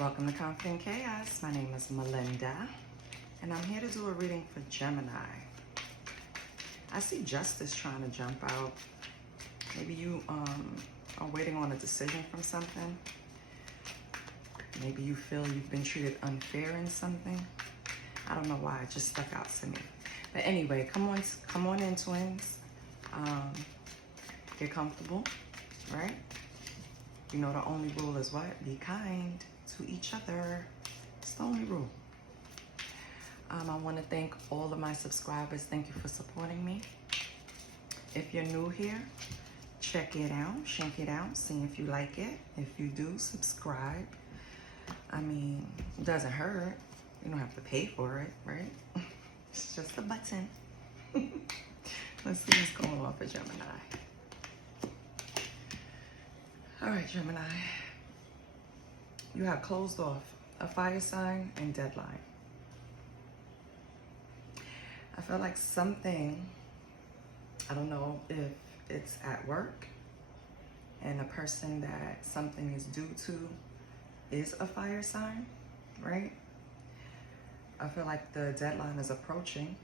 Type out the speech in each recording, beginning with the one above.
Welcome to Confident Chaos. My name is Melinda, and I'm here to do a reading for Gemini. I see justice trying to jump out. Maybe you are waiting on a decision from something. Maybe you feel you've been treated unfair in something. I don't know why, it just stuck out to me. But anyway, come on in, twins. Get comfortable, right? You know the only rule is what? Be kind to each other. It's the only rule. I want to thank all of my subscribers. Thank you for supporting me. If you're new here, check it out, check it out, see if you like it. If you do, subscribe. I mean, it doesn't hurt. You don't have to pay for it, right? It's just a button. Let's see what's going on for Gemini. All right, Gemini. You have closed off a fire sign and deadline. I feel like something, I don't know if it's at work and the person that something is due to is a fire sign, right? I feel like the deadline is approaching.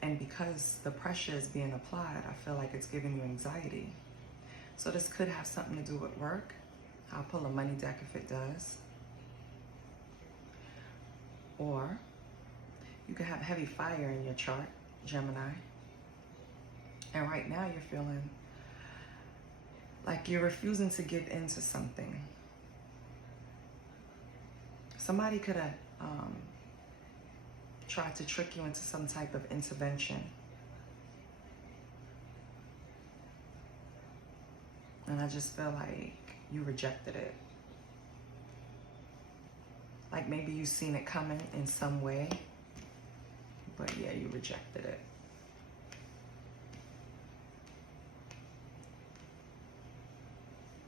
And because the pressure is being applied, I feel like it's giving you anxiety. So this could have something to do with work. I'll pull a money deck if it does. Or you could have heavy fire in your chart, Gemini. And right now you're feeling like you're refusing to give in to something. Somebody could have tried to trick you into some type of intervention. And I just feel like you rejected it. Like maybe you've seen it coming in some way, but yeah, you rejected it.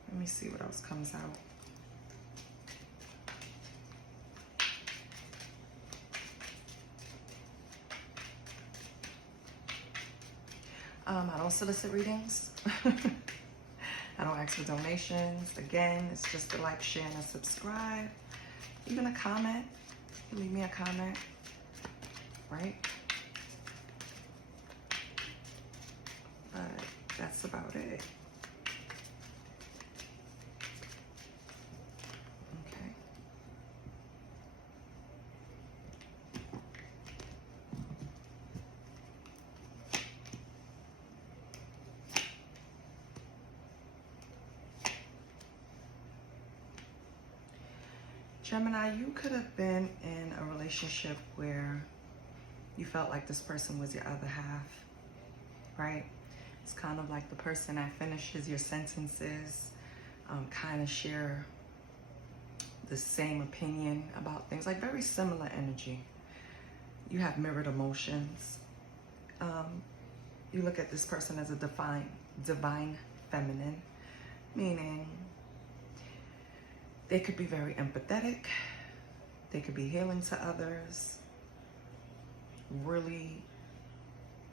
Let me see what else comes out. I don't solicit readings. I don't ask for donations. Again, it's just to like, share, and subscribe. Even a comment. Leave me a comment, right? But that's about it. Okay. Gemini, you could have been in a relationship where you felt like this person was your other half, right? It's kind of like the person that finishes your sentences, kind of share the same opinion about things, like very similar energy. You have mirrored emotions. You look at this person as a divine feminine, meaning they could be very empathetic. They could be healing to others. Really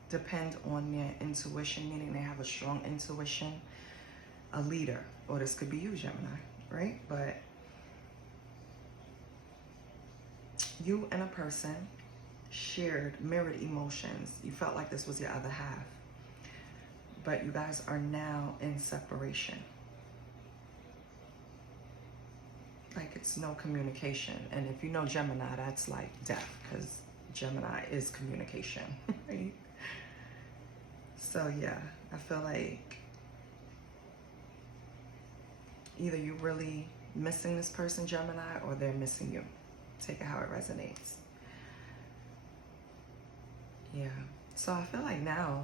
depend on their intuition, meaning they have a strong intuition. A leader, or this could be you, Gemini, right? But you and a person shared mirrored emotions. You felt like this was your other half. But you guys are now in separation. Like it's no communication. And if you know Gemini, that's like death, because Gemini is communication, right? So yeah, I feel like either you're really missing this person, Gemini, or they're missing you. Take it how it resonates. Yeah, so I feel like now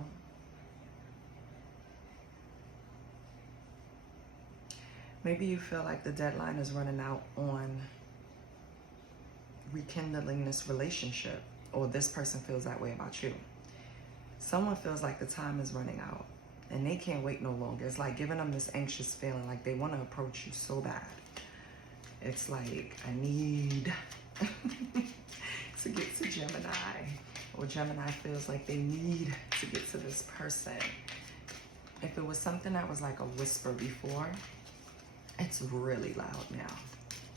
maybe you feel like the deadline is running out on rekindling this relationship, or this person feels that way about you. Someone feels like the time is running out and they can't wait no longer. It's like giving them this anxious feeling, like they want to approach you so bad. It's like, I need to get to Gemini, or Gemini feels like they need to get to this person. If it was something that was like a whisper before, It's really loud now.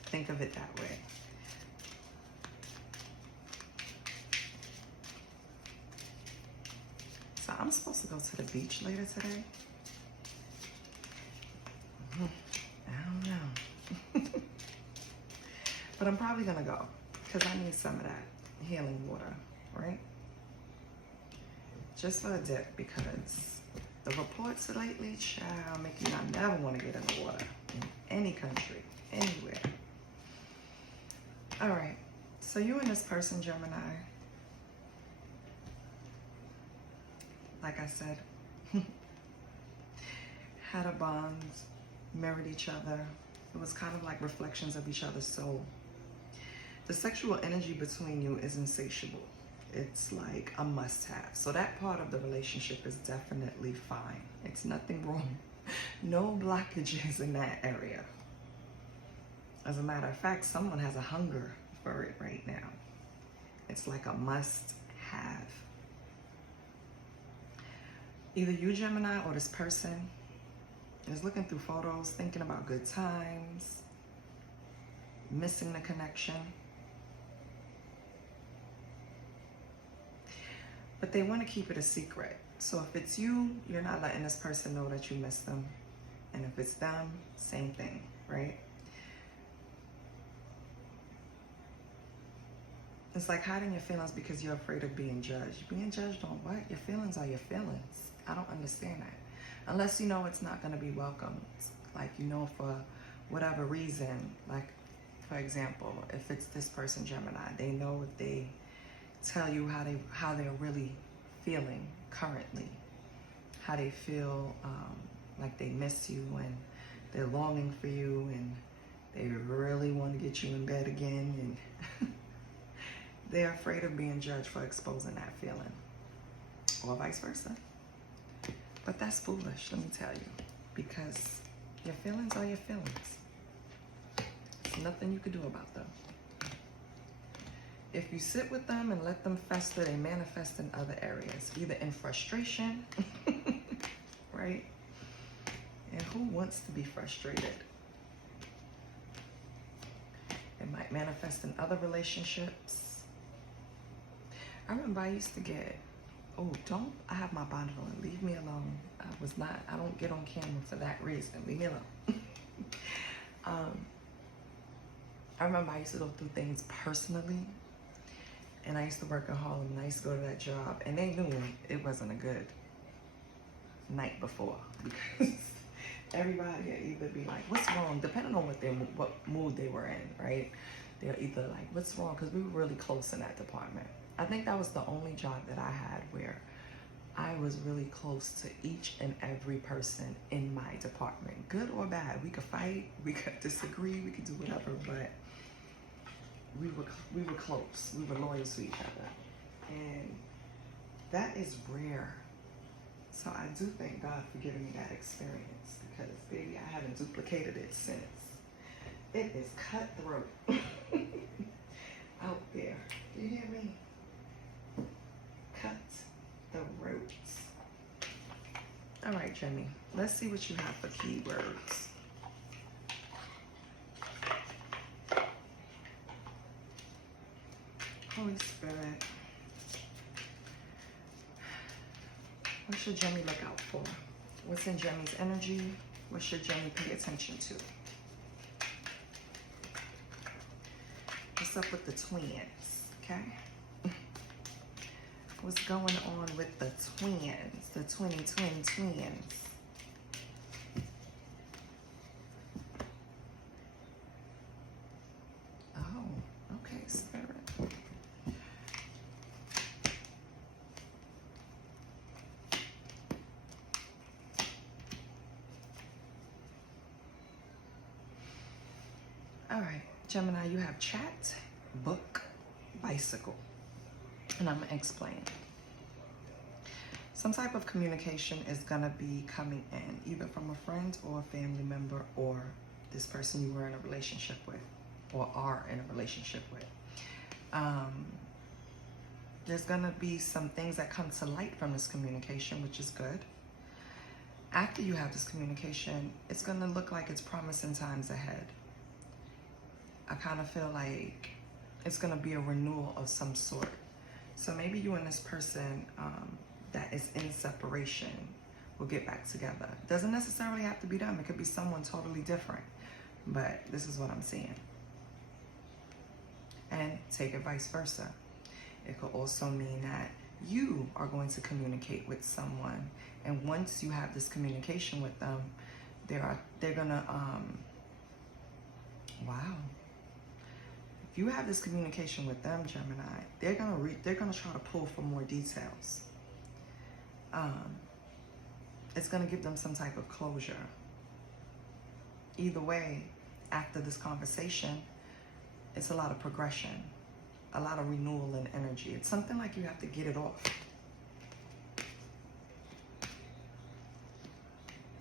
Think of it that way. So I'm supposed to go to the beach later today. I don't know. But I'm probably gonna go because I need some of that healing water, right? Just for a dip, because the reports lately, child, make you not never want to get in the water in any country, anywhere. All right, so you and this person, Gemini, like I said, had a bond, mirrored each other. It was kind of like reflections of each other's soul. The sexual energy between you is insatiable. It's like a must-have. So that part of the relationship is definitely fine. It's nothing wrong. No blockages in that area. As a matter of fact, someone has a hunger for it right now. It's like a must-have. Either you, Gemini, or this person is looking through photos, thinking about good times, missing the connection. But they want to keep it a secret. So if it's you, you're not letting this person know that you miss them. And if it's them, same thing, right? It's like hiding your feelings because you're afraid of being judged. Being judged on what? Your feelings are your feelings. I don't understand that. Unless you know it's not going to be welcomed. Like, you know, for whatever reason. Like, for example, if it's this person, Gemini, they know if they tell you how they're really feeling currently, how they feel like they miss you and they're longing for you and they really want to get you in bed again, and they're afraid of being judged for exposing that feeling, or vice versa. But that's foolish, let me tell you, because your feelings are your feelings. There's nothing you can do about them. If you sit with them and let them fester, they manifest in other areas, either in frustration, right? And who wants to be frustrated? It might manifest in other relationships. I remember I used to get, I have my bonnet on, leave me alone. I don't get on camera for that reason, leave me alone. I remember I used to go through things personally. And I used to work at Harlem, and I used to go to that job, and they knew it wasn't a good night before, because everybody would either be like, what's wrong? Depending on what mood they were in, right? They're either like, what's wrong? Because we were really close in that department. I think that was the only job that I had where I was really close to each and every person in my department, good or bad. We could fight, we could disagree, we could do whatever, but we were close. We were loyal to each other. And that is rare. So I do thank God for giving me that experience, because baby, I haven't duplicated it since. It is cutthroat out there. You hear me? Cut the ropes. All right, Jimmy, let's see what you have for keywords. Holy Spirit, what should Jemmy look out for? What's in Jemmy's energy? What should Jemmy pay attention to? What's up with the twins, okay? What's going on with the twins, the twins? Oh, okay, Spirit. All right, Gemini, you have chat, book, bicycle. And I'm gonna explain. Some type of communication is gonna be coming in, either from a friend or a family member, or this person you were in a relationship with, or are in a relationship with. There's gonna be some things that come to light from this communication, which is good. After you have this communication, it's going to look like it's promising times ahead. I kind of feel like it's going to be a renewal of some sort. So maybe you and this person that is in separation will get back together. Doesn't necessarily have to be them. It could be someone totally different. But this is what I'm seeing. And take it vice versa. It could also mean that you are going to communicate with someone. And once you have this communication with them, they're gonna, wow. If you have this communication with them, Gemini, they're gonna try to pull for more details. It's gonna give them some type of closure. Either way, after this conversation, it's a lot of progression, a lot of renewal in energy. It's something like you have to get it off.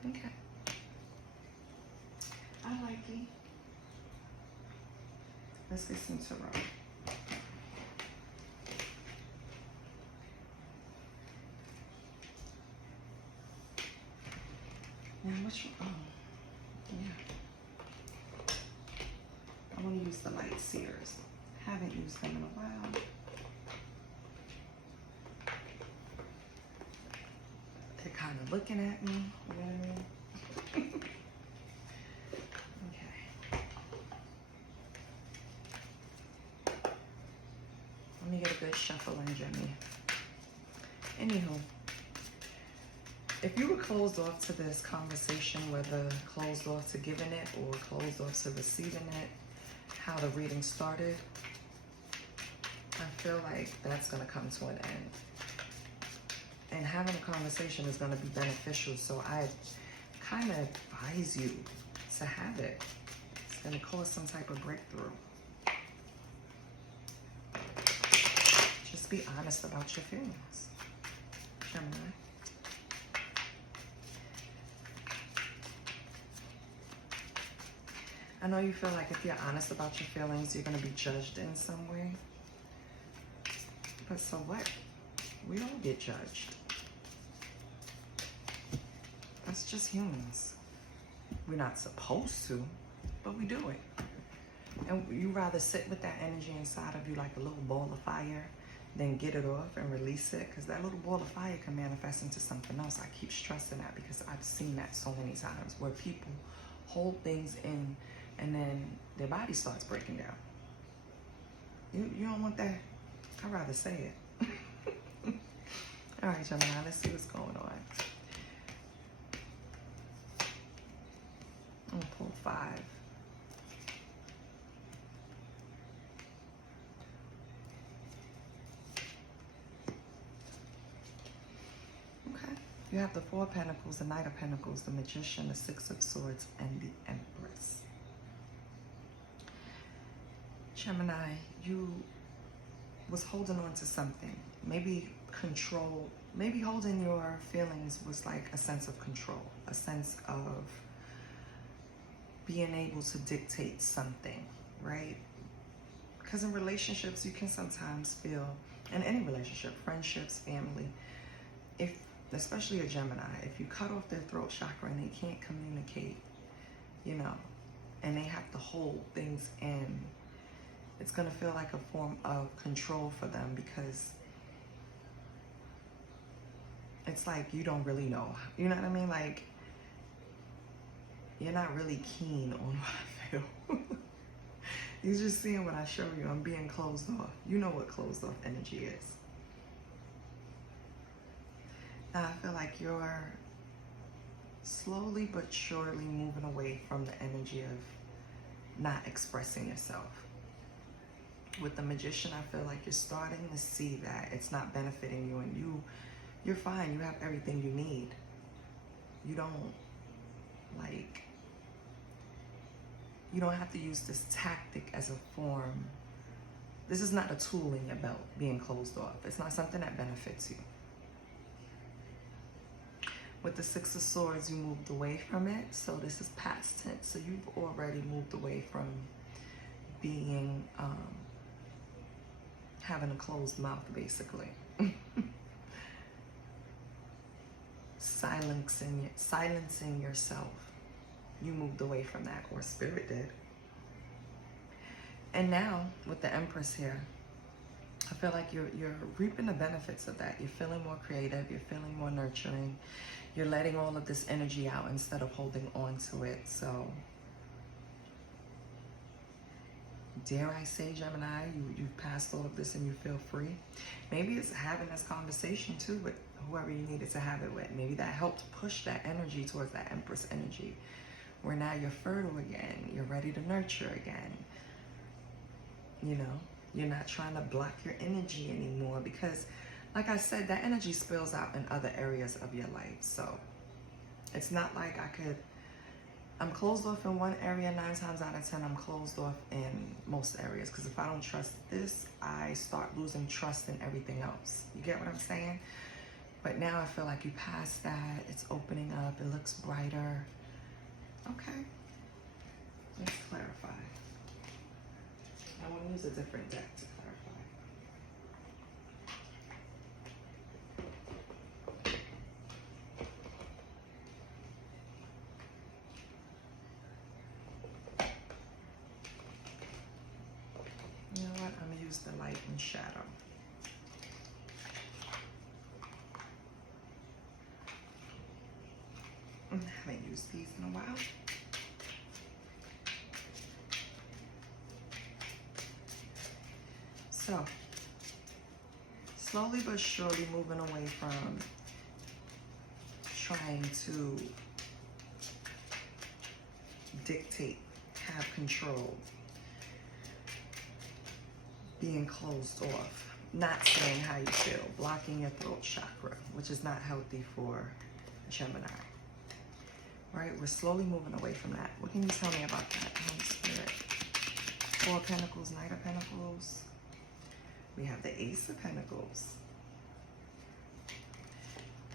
Okay. I like it. Let's get some tarot. Now, what's your, yeah. I want to use the light seers. Haven't used them in a while. They're kind of looking at me, you know what I mean? Okay. Let me get a good shuffle in, Jimmy. Anywho, if you were closed off to this conversation, whether closed off to giving it or closed off to receiving it, how the reading started, I feel like that's going to come to an end. And having a conversation is going to be beneficial, so I kind of advise you to have it. It's going to cause some type of breakthrough. Just be honest about your feelings, Gemini. I know you feel like if you're honest about your feelings, you're going to be judged in some way. But so what? We don't get judged. That's just humans. We're not supposed to, but we do it. And you rather sit with that energy inside of you like a little ball of fire than get it off and release it, because that little ball of fire can manifest into something else. I keep stressing that because I've seen that so many times where people hold things in and then their body starts breaking down. You don't want that. I'd rather say it. All right, Gemini, let's see what's going on. I'm gonna pull 5. Okay. You have the 4 of Pentacles, the Knight of Pentacles, the Magician, the 6 of Swords, and the Empress. Gemini, you was holding on to something. Maybe control, maybe holding your feelings was like a sense of control, a sense of being able to dictate something, right? Because in relationships, you can sometimes feel, in any relationship, friendships, family, if, especially a Gemini, if you cut off their throat chakra and they can't communicate, you know, and they have to hold things in, it's going to feel like a form of control for them, because it's like you don't really know. You know what I mean? Like, you're not really keen on what I feel. You're just seeing what I show you. I'm being closed off. You know what closed off energy is. Now I feel like you're slowly but surely moving away from the energy of not expressing yourself. With the Magician, I feel like you're starting to see that it's not benefiting you, and you're fine. You have everything you need. You don't, like, you don't have to use this tactic as a form. This is not a tool in your belt, being closed off. It's not something that benefits you. With the 6 of Swords, you moved away from it. So this is past tense. So you've already moved away from being, having a closed mouth, basically. silencing yourself. You moved away from that, or spirit did. And now with the Empress here, I feel like you're reaping the benefits of that. You're feeling more creative. You're feeling more nurturing. You're letting all of this energy out instead of holding on to it. So, dare I say, Gemini, you've passed all of this and you feel free. Maybe it's having this conversation too with whoever you needed to have it with. Maybe that helped push that energy towards that Empress energy, where now you're fertile again. You're ready to nurture again. You know, you're not trying to block your energy anymore, because like I said, that energy spills out in other areas of your life. So it's not like I'm closed off in one area 9 times out of 10. I'm closed off in most areas, because if I don't trust this, I start losing trust in everything else. You get what I'm saying? But now I feel like you passed that. It's opening up. It looks brighter. Okay. Let's clarify. I want to use a different deck to clarify. You know what? I'm going to use the light and shadow. I haven't used these in a while. So, slowly but surely moving away from trying to dictate, have control, being closed off, not saying how you feel, blocking your throat chakra, which is not healthy for Gemini. Right? We're slowly moving away from that. What can you tell me about that, Holy Spirit? 4 of Pentacles, Knight of Pentacles. We have the Ace of Pentacles.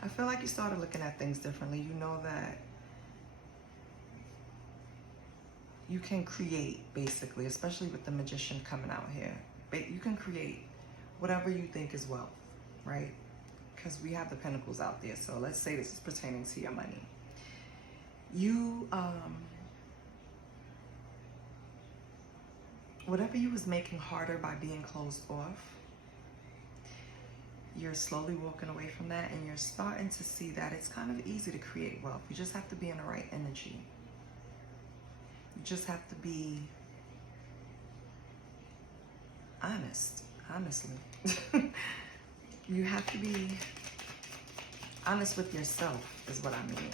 I feel like you started looking at things differently. You know that you can create, basically, especially with the Magician coming out here. You can create whatever you think is wealth, right? Because we have the Pentacles out there. So let's say this is pertaining to your money. You, whatever you was making harder by being closed off, you're slowly walking away from that, and you're starting to see that it's kind of easy to create wealth. You just have to be in the right energy. You just have to be honest, honestly. You have to be honest with yourself, is what I mean.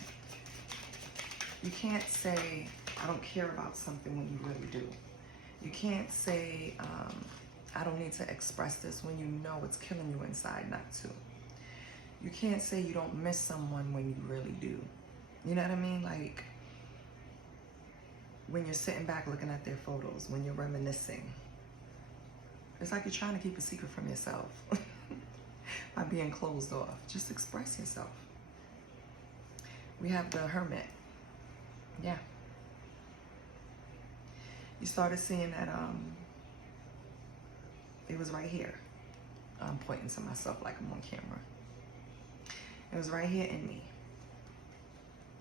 You can't say, I don't care about something when you really do. You can't say, I don't need to express this when you know it's killing you inside not to. You can't say you don't miss someone when you really do. You know what I mean? Like, when you're sitting back looking at their photos, when you're reminiscing, it's like you're trying to keep a secret from yourself by being closed off. Just express yourself. We have the Hermit. Yeah. You started seeing that it was right here. I'm pointing to myself like I'm on camera. It was right here in me.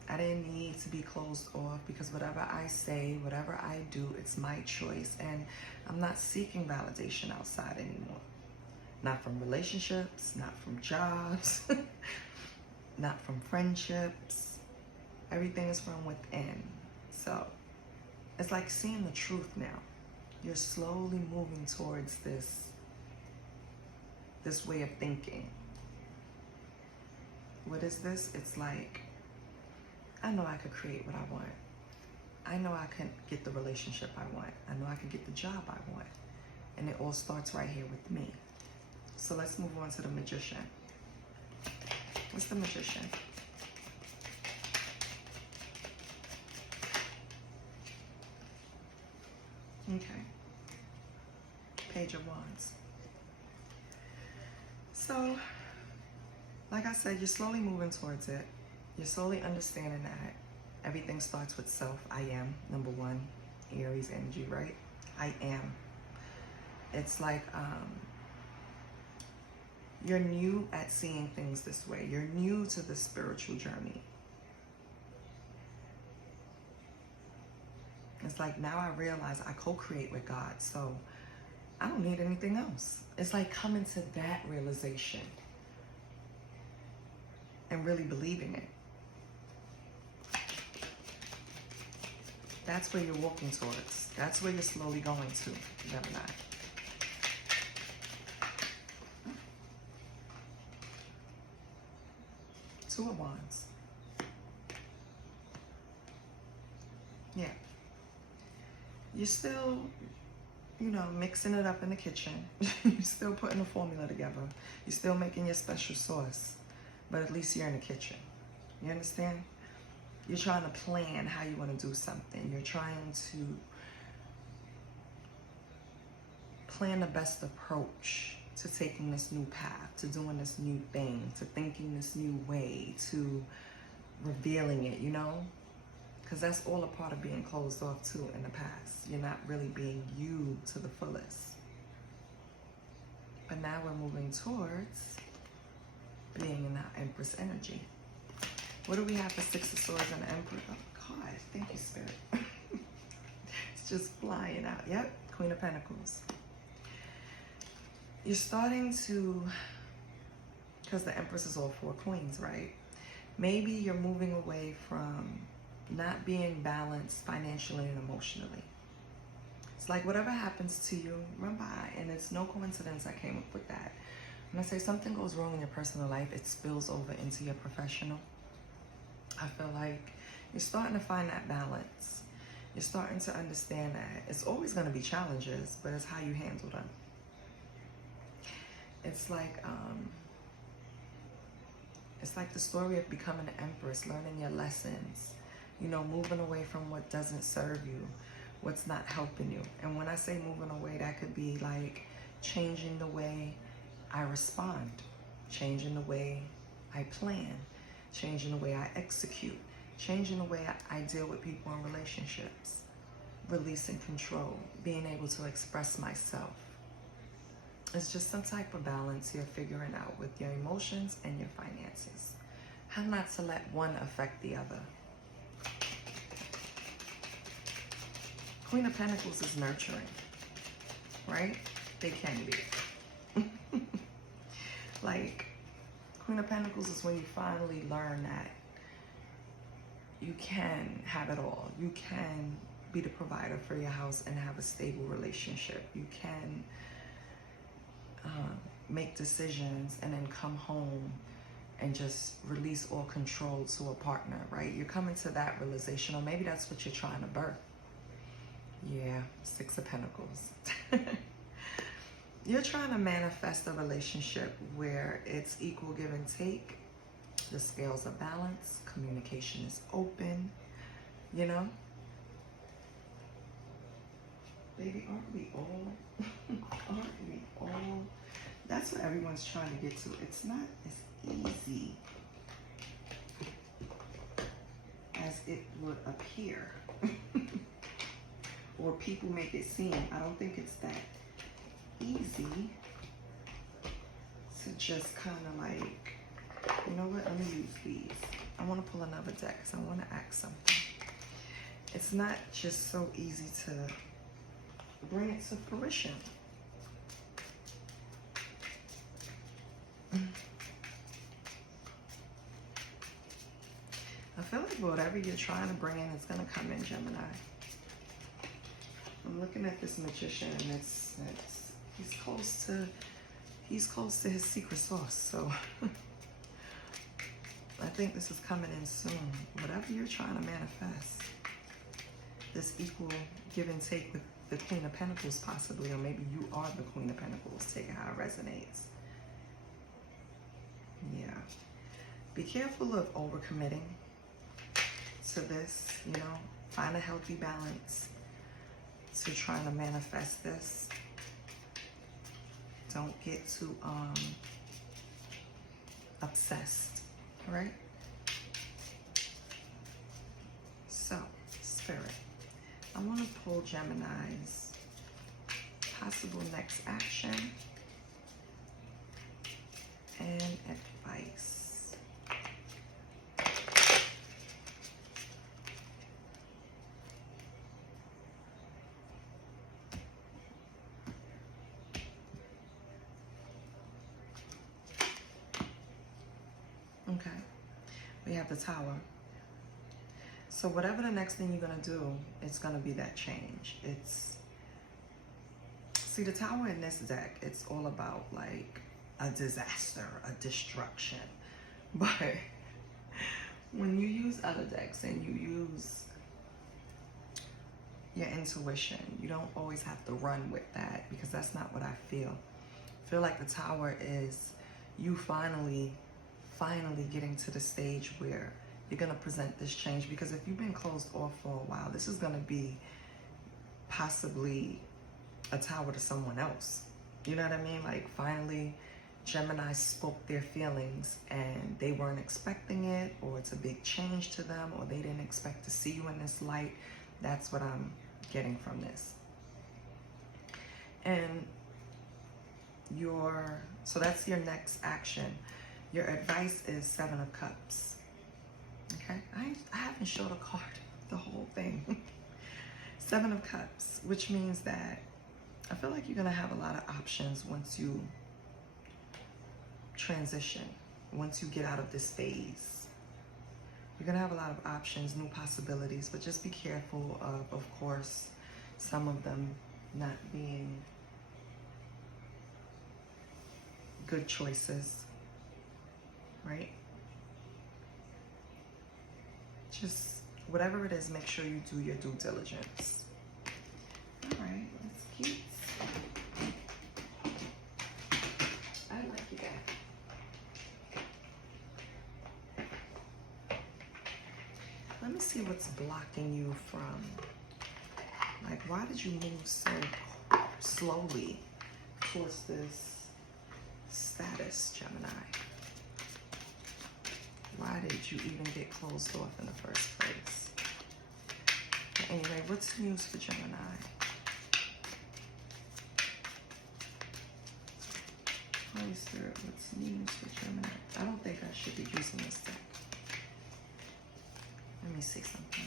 I didn't need to be closed off, because whatever I say, whatever I do, it's my choice, and I'm not seeking validation outside anymore. Not from relationships, not from jobs, not from friendships. Everything is from within. So it's like seeing the truth now. You're slowly moving towards this way of thinking. What is this? It's like, I know I could create what I want. I know I can get the relationship I want. I know I can get the job I want. And it all starts right here with me. So let's move on to the Magician. What's the Magician? Okay. Page of Wands. So, like I said, you're slowly moving towards it. You're slowly understanding that everything starts with self. I am, number 1, Aries energy, right? I am. It's like You're new at seeing things this way. You're new to the spiritual journey. It's like now I realize I co-create with God, so I don't need anything else. It's like coming to that realization and really believing it. That's where you're walking towards. That's where you're slowly going to, Gemini. Two of Wands. Yeah. You're still, mixing it up in the kitchen. You're still putting the formula together. You're still making your special sauce. But at least you're in the kitchen. You understand? You're trying to plan how you want to do something. You're trying to plan the best approach to taking this new path, to doing this new thing, to thinking this new way, to revealing it, Because that's all a part of being closed off too in the past. You're not really being you to the fullest. But now we're moving towards being in that Empress energy. What do we have for Six of Swords and the Emperor? Oh God, thank you, Spirit. It's just flying out. Yep, Queen of Pentacles. You're starting to, because the Empress is all four queens, right? Maybe you're moving away from not being balanced financially and emotionally. It's like whatever happens to you, remember, and it's no coincidence I came up with that. When I say something goes wrong in your personal life, it spills over into your professional. I feel like you're starting to find that balance. You're starting to understand that it's always going to be challenges, but it's how you handle them. It's like the story of becoming an empress, learning your lessons, moving away from what doesn't serve you, what's not helping you. And when I say moving away, that could be like changing the way I respond, changing the way I plan, changing the way I execute, changing the way I deal with people in relationships, releasing control, being able to express myself. It's just some type of balance you're figuring out with your emotions and your finances. How not to let one affect the other. Queen of Pentacles is nurturing, right? They can be. Like, Queen of Pentacles is when you finally learn that you can have it all. You can be the provider for your house and have a stable relationship. You can make decisions and then come home and just release all control to a partner, right? You're coming to that realization, or maybe that's what you're trying to birth. Yeah, Six of Pentacles. You're trying to manifest a relationship where it's equal give and take. The scales are balanced. Communication is open, Baby, aren't we all? Aren't we all? That's what everyone's trying to get to. It's not as easy as it would appear. Or people make it seem. I don't think it's that easy to just kind of like, you know what, let me use these. I want to pull another deck because I want to ask something. It's not just so easy to bring it to fruition. I feel like whatever you're trying to bring in is going to come in, Gemini. I'm looking at this magician, and he's close to his secret sauce. So I think this is coming in soon. Whatever you're trying to manifest, this equal give and take with the Queen of Pentacles possibly, or maybe you are the Queen of Pentacles, take it how it resonates. Yeah. Be careful of overcommitting to this, find a healthy balance to trying to manifest this. Don't get too obsessed, all right? So, Spirit, I want to pull Gemini's possible next action and advice. Okay, we have the Tower. So whatever the next thing you're gonna do, it's gonna be that change. See, the Tower in this deck, it's all about like a disaster, a destruction. But when you use other decks and you use your intuition, you don't always have to run with that, because that's not what I feel. I feel like the Tower is you finally getting to the stage where you're gonna present this change. Because if you've been closed off for a while, this is gonna be possibly a Tower to someone else. You know what I mean? Like finally Gemini spoke their feelings and they weren't expecting it, or it's a big change to them, or they didn't expect to see you in this light. That's what I'm getting from this. And so that's your next action. Your advice is 7 of Cups. Okay, I haven't showed a card the whole thing. 7 of Cups, which means that I feel like you're gonna have a lot of options once you transition, once you get out of this phase. You're gonna have a lot of options, new possibilities, but just be careful of course, some of them not being good choices, right? Just whatever it is, make sure you do your due diligence. All right, that's cute. I like you guys. Let me see what's blocking you from, like, why did you move so slowly towards this status, Gemini? Why did you even get closed off in the first place? But anyway, what's news for Gemini? Holy Spirit, what's news for Gemini? I don't think I should be using this deck. Let me see something.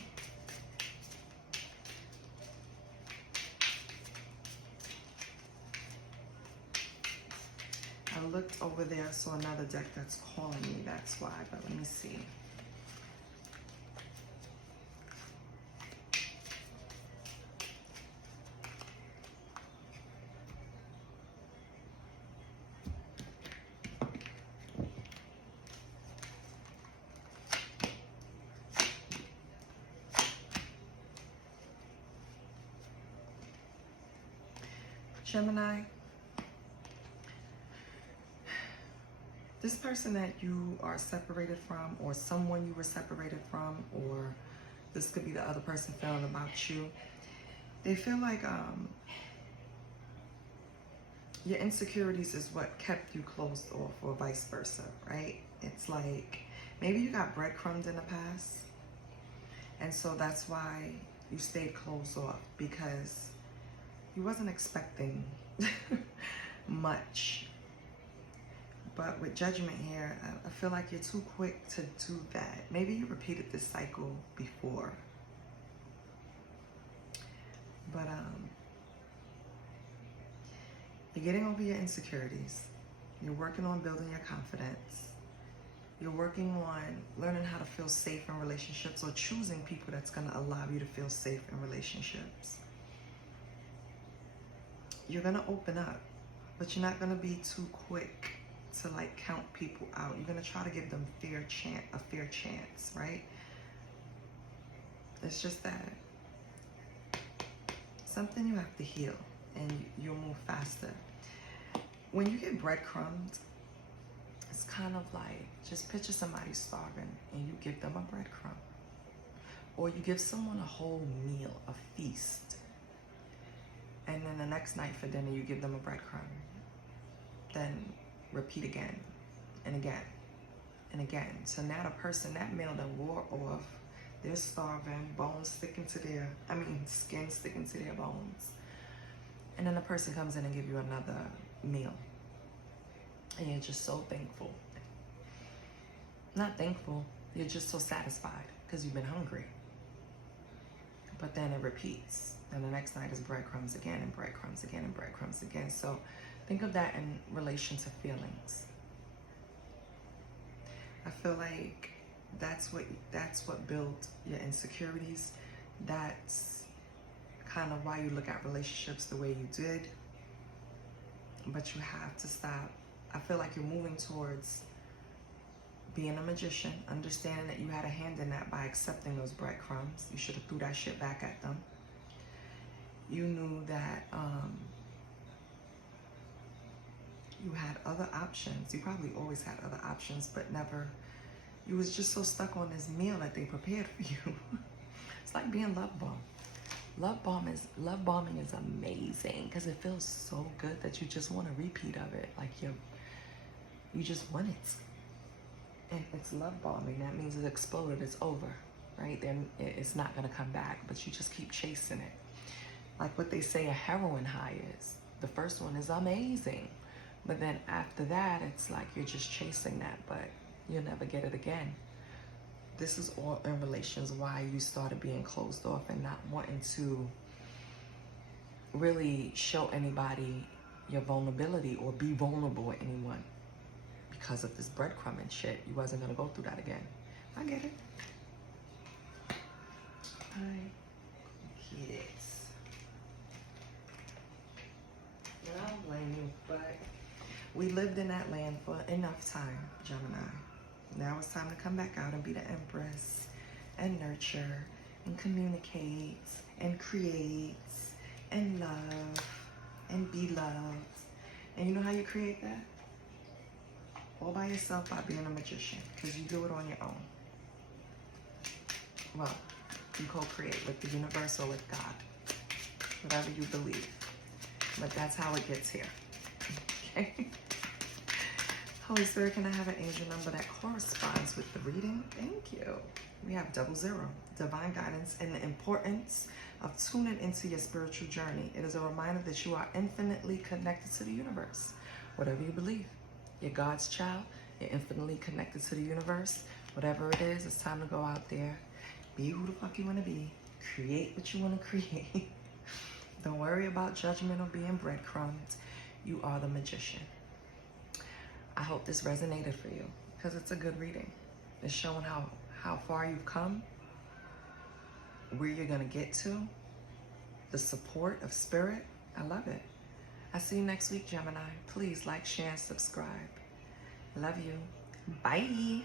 I looked over there, saw another deck that's calling me, that's why, but let me see. Gemini, this person that you are separated from, or someone you were separated from, or this could be the other person feeling about you, they feel like your insecurities is what kept you closed off, or vice versa, right? It's like maybe you got breadcrumbed in the past, and so that's why you stayed closed off, because you wasn't expecting much. But with Judgment here, I feel like you're too quick to do that. Maybe you repeated this cycle before. But you're getting over your insecurities. You're working on building your confidence. You're working on learning how to feel safe in relationships, or choosing people that's going to allow you to feel safe in relationships. You're going to open up, but you're not going to be too quick to like count people out. You're going to try to give them a fair chance, right? It's just that something you have to heal, and you'll move faster. When you get breadcrumbed, it's kind of like, just picture somebody starving and you give them a breadcrumb. Or you give someone a whole meal, a feast. And then the next night for dinner, you give them a breadcrumb. Then repeat again and again and again. So now the person, that meal done wore off. They're starving, bones sticking to their, skin sticking to their bones. And then the person comes in and give you another meal. And you're just so thankful. Not thankful, you're just so satisfied because you've been hungry. But then it repeats. And the next night is breadcrumbs again, and breadcrumbs again, and breadcrumbs again. So think of that in relation to feelings. I feel like that's what built your insecurities. That's kind of why you look at relationships the way you did. But you have to stop. I feel like you're moving towards being a magician, understanding that you had a hand in that by accepting those breadcrumbs. You should have threw that shit back at them. You knew that you had other options. You probably always had other options, but never. You was just so stuck on this meal that they prepared for you. It's like being love bombed. Love bombing is amazing because it feels so good that you just want a repeat of it. Like you just want it. And it's love bombing. That means it's exploded. It's over, right? Then it's not gonna come back. But you just keep chasing it. Like what they say a heroin high is. The first one is amazing, but then after that, it's like you're just chasing that, but you'll never get it again. This is all in relations why you started being closed off and not wanting to really show anybody your vulnerability or be vulnerable with anyone because of this breadcrumb and shit. You wasn't gonna go through that again. I get it. I get it. And I don't blame you, but we lived in that land for enough time, Gemini. Now it's time to come back out and be the empress and nurture and communicate and create and love and be loved. And you know how you create that? All by yourself by being a magician, because you do it on your own. Well, you co-create with the universe or with God, whatever you believe. But that's how it gets here. Okay? Holy Spirit, can I have an angel number that corresponds with the reading? Thank you. We have 00, divine guidance and the importance of tuning into your spiritual journey. It is a reminder that you are infinitely connected to the universe. Whatever you believe, you're God's child, you're infinitely connected to the universe. Whatever it is, it's time to go out there. Be who the fuck you want to be. Create what you want to create. Don't worry about judgment or being breadcrumbed. You are the magician. I hope this resonated for you because it's a good reading. It's showing how far you've come, where you're going to get to, the support of spirit. I love it. I'll see you next week, Gemini. Please like, share, and subscribe. Love you. Bye.